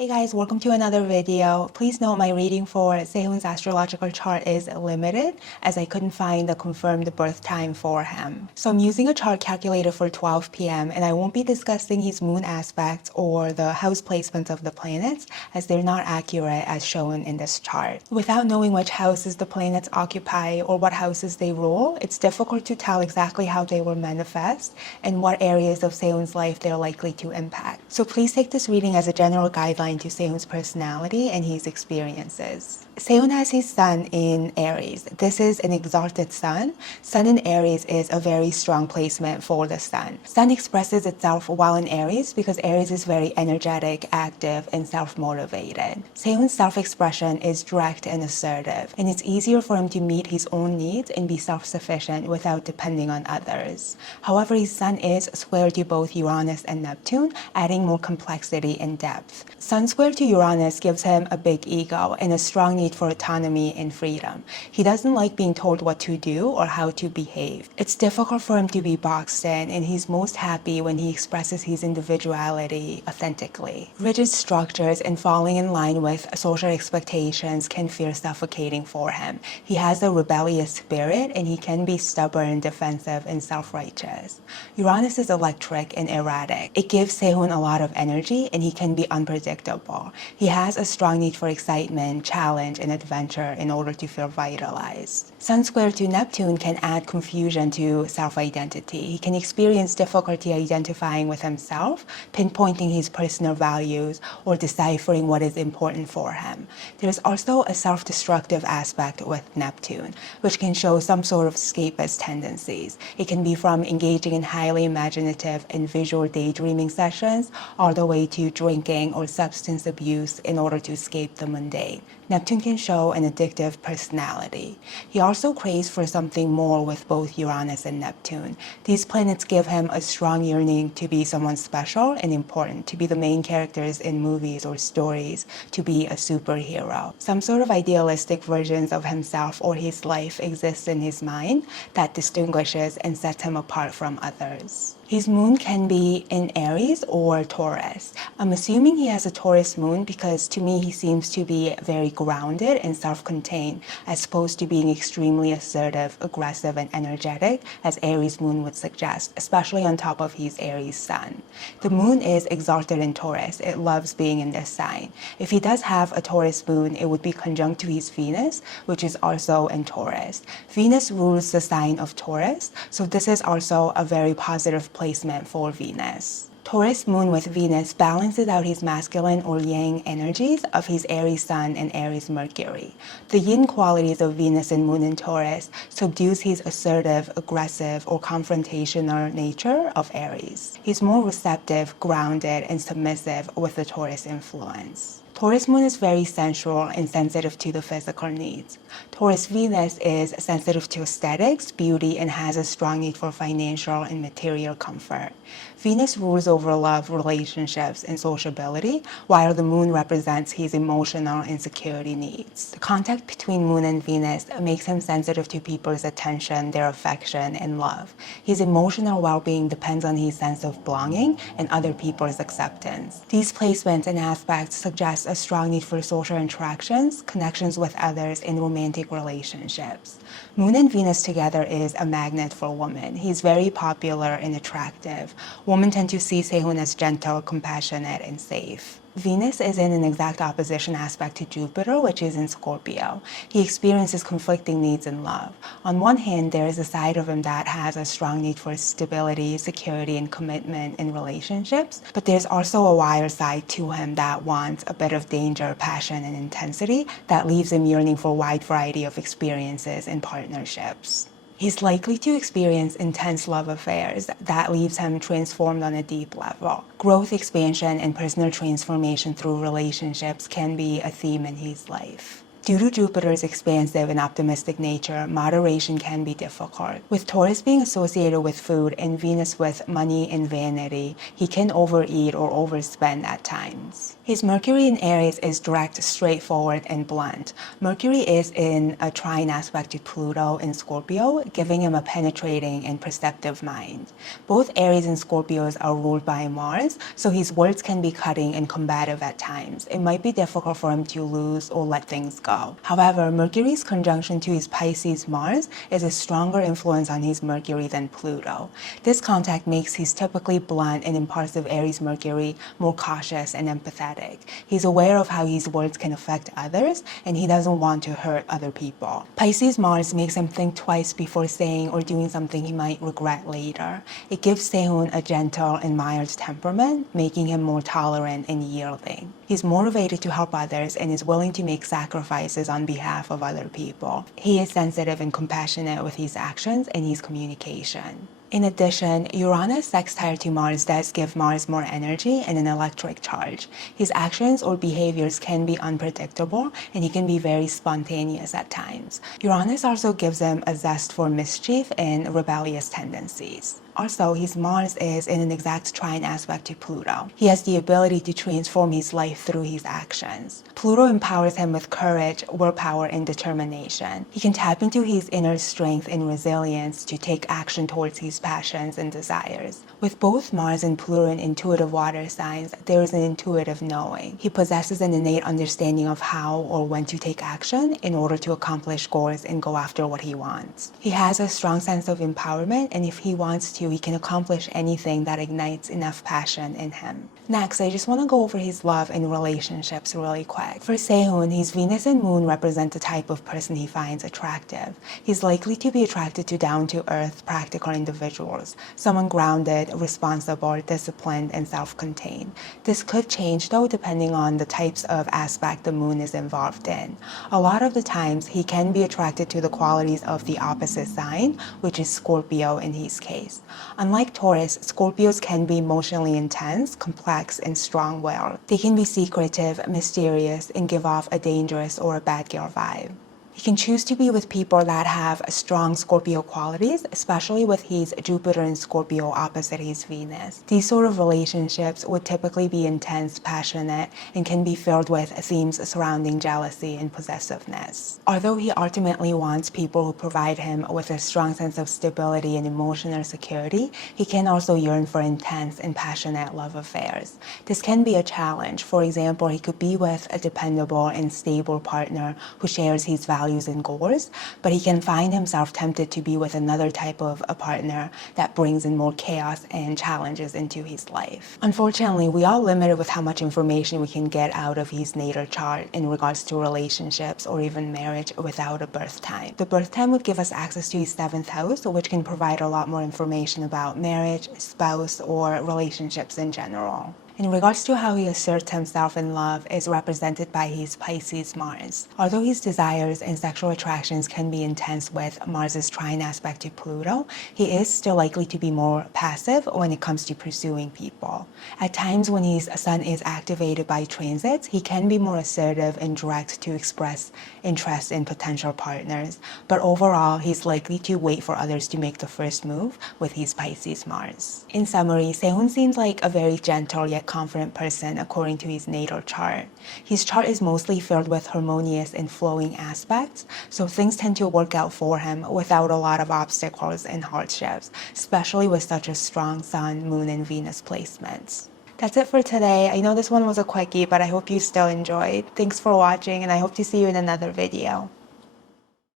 Hey guys, welcome to another video. Please note my reading for Sehun's astrological chart is limited as I couldn't find a confirmed birth time for him. So I'm using a chart calculator for 12 p.m. and I won't be discussing his moon aspects or the house placements of the planets as they're not accurate as shown in this chart. Without knowing which houses the planets occupy or what houses they rule, it's difficult to tell exactly how they will manifest and what areas of Sehun's life they're likely to impact. So please take this reading as a general guideline to Sehun's personality and his experiences. Sehun has his sun in Aries. This is an exalted sun. Sun in Aries is a very strong placement for the sun. Sun expresses itself while in Aries because Aries is very energetic, active, and self-motivated. Sehun's self-expression is direct and assertive, and it's easier for him to meet his own needs and be self-sufficient without depending on others. However, his sun is square to both Uranus and Neptune, adding more complexity and depth. Sun square to Uranus gives him a big ego and a strong need for autonomy and freedom. He doesn't like being told what to do or how to behave. It's difficult for him to be boxed in, and he's most happy when he expresses his individuality authentically. Rigid structures and falling in line with social expectations can feel suffocating for him. He has a rebellious spirit and he can be stubborn, defensive, and self-righteous. Uranus is electric and erratic. It gives Sehun a lot of energy and he can be unpredictable. He has a strong need for excitement, challenge, and adventure in order to feel vitalized. Sun square to Neptune can add confusion to self-identity. He can experience difficulty identifying with himself, pinpointing his personal values, or deciphering what is important for him. There's also a self-destructive aspect with Neptune, which can show some sort of escapist tendencies. It can be from engaging in highly imaginative and visual daydreaming sessions, all the way to drinking or substance abuse in order to escape the mundane. Neptune can show an addictive personality. He also craves for something more with both Uranus and Neptune. These planets give him a strong yearning to be someone special and important, to be the main characters in movies or stories, to be a superhero. Some sort of idealistic versions of himself or his life exists in his mind that distinguishes and sets him apart from others. His moon can be in Aries or Taurus. I'm assuming he has a Taurus moon because to me he seems to be very grounded and self-contained as opposed to being extremely assertive, aggressive, and energetic as Aries moon would suggest, especially on top of his Aries sun. The moon is exalted in Taurus. It loves being in this sign. If he does have a Taurus moon, it would be conjunct to his Venus, which is also in Taurus. Venus rules the sign of Taurus, so this is also a very positive placement for Venus. Taurus moon with Venus balances out his masculine or yang energies of his Aries Sun and Aries Mercury. The yin qualities of Venus and moon in Taurus subdues his assertive, aggressive, or confrontational nature of Aries. He's more receptive, grounded, and submissive with the Taurus influence. Taurus moon is very sensual and sensitive to the physical needs. Taurus Venus is sensitive to aesthetics, beauty, and has a strong need for financial and material comfort. Venus rules over love, relationships, and sociability, while the moon represents his emotional and security needs. The contact between moon and Venus makes him sensitive to people's attention, their affection, and love. His emotional well-being depends on his sense of belonging and other people's acceptance. These placements and aspects suggest a strong need for social interactions, connections with others, and romantic relationships. Moon and Venus together is a magnet for women. He's very popular and attractive. Women tend to see Sehun as gentle, compassionate, and safe. Venus is in an exact opposition aspect to Jupiter, which is in Scorpio. He experiences conflicting needs in love. On one hand, there is a side of him that has a strong need for stability, security, and commitment in relationships, but there's also a wild side to him that wants a bit of danger, passion, and intensity that leaves him yearning for a wide variety of experiences and partnerships. He's likely to experience intense love affairs that leaves him transformed on a deep level. Growth, expansion, and personal transformation through relationships can be a theme in his life. Due to Jupiter's expansive and optimistic nature, moderation can be difficult. With Taurus being associated with food and Venus with money and vanity, he can overeat or overspend at times. His Mercury in Aries is direct, straightforward, and blunt. Mercury is in a trine aspect to Pluto in Scorpio, giving him a penetrating and perceptive mind. Both Aries and Scorpios are ruled by Mars, so his words can be cutting and combative at times. It might be difficult for him to lose or let things go. However, Mercury's conjunction to his Pisces Mars is a stronger influence on his Mercury than Pluto. This contact makes his typically blunt and impulsive Aries Mercury more cautious and empathetic. He's aware of how his words can affect others, and he doesn't want to hurt other people. Pisces Mars makes him think twice before saying or doing something he might regret later. It gives Sehun a gentle and mild temperament, making him more tolerant and yielding. He's motivated to help others and is willing to make sacrifices on behalf of other people. He is sensitive and compassionate with his actions and his communication. In addition, Uranus sextile to Mars does give Mars more energy and an electric charge. His actions or behaviors can be unpredictable, and he can be very spontaneous at times. Uranus also gives him a zest for mischief and rebellious tendencies. Also, his Mars is in an exact trine aspect to Pluto. He has the ability to transform his life through his actions. Pluto empowers him with courage, willpower, and determination. He can tap into his inner strength and resilience to take action towards his passions and desires. With both Mars and Pluto in intuitive water signs, there is an intuitive knowing. He possesses an innate understanding of how or when to take action in order to accomplish goals and go after what he wants. He has a strong sense of empowerment, and if he wants to, he can accomplish anything that ignites enough passion in him. Next, I just want to go over his love and relationships really quick. For Sehun, his Venus and Moon represent the type of person he finds attractive. He's likely to be attracted to down-to-earth, practical individuals, someone grounded, responsible, disciplined, and self-contained. This could change though depending on the types of aspect the Moon is involved in. A lot of the times, he can be attracted to the qualities of the opposite sign, which is Scorpio in his case. Unlike Taurus, Scorpios can be emotionally intense, complex, and strong-willed. They can be secretive, mysterious, and give off a dangerous or a bad girl vibe. He can choose to be with people that have strong Scorpio qualities, especially with his Jupiter in Scorpio opposite his Venus. These sort of relationships would typically be intense, passionate, and can be filled with themes surrounding jealousy and possessiveness. Although he ultimately wants people who provide him with a strong sense of stability and emotional security, he can also yearn for intense and passionate love affairs. This can be a challenge. For example, he could be with a dependable and stable partner who shares his values and goals, but he can find himself tempted to be with another type of a partner that brings in more chaos and challenges into his life. Unfortunately, we are limited with how much information we can get out of his natal chart in regards to relationships or even marriage without a birth time. The birth time would give us access to his 7th house, which can provide a lot more information about marriage, spouse, or relationships in general. In regards to how he asserts himself in love is represented by his Pisces Mars. Although his desires and sexual attractions can be intense with Mars's trine aspect to Pluto, he is still likely to be more passive when it comes to pursuing people. At times when his Sun is activated by transits, he can be more assertive and direct to express interest in potential partners, but overall, he's likely to wait for others to make the first move with his Pisces Mars. In summary, Sehun seems like a very gentle yet confident person according to his natal chart. His chart is mostly filled with harmonious and flowing aspects, so things tend to work out for him without a lot of obstacles and hardships, especially with such a strong Sun, Moon, and Venus placements. That's it for today. I know this one was a quickie, but I hope you still enjoyed. Thanks for watching, and I hope to see you in another video.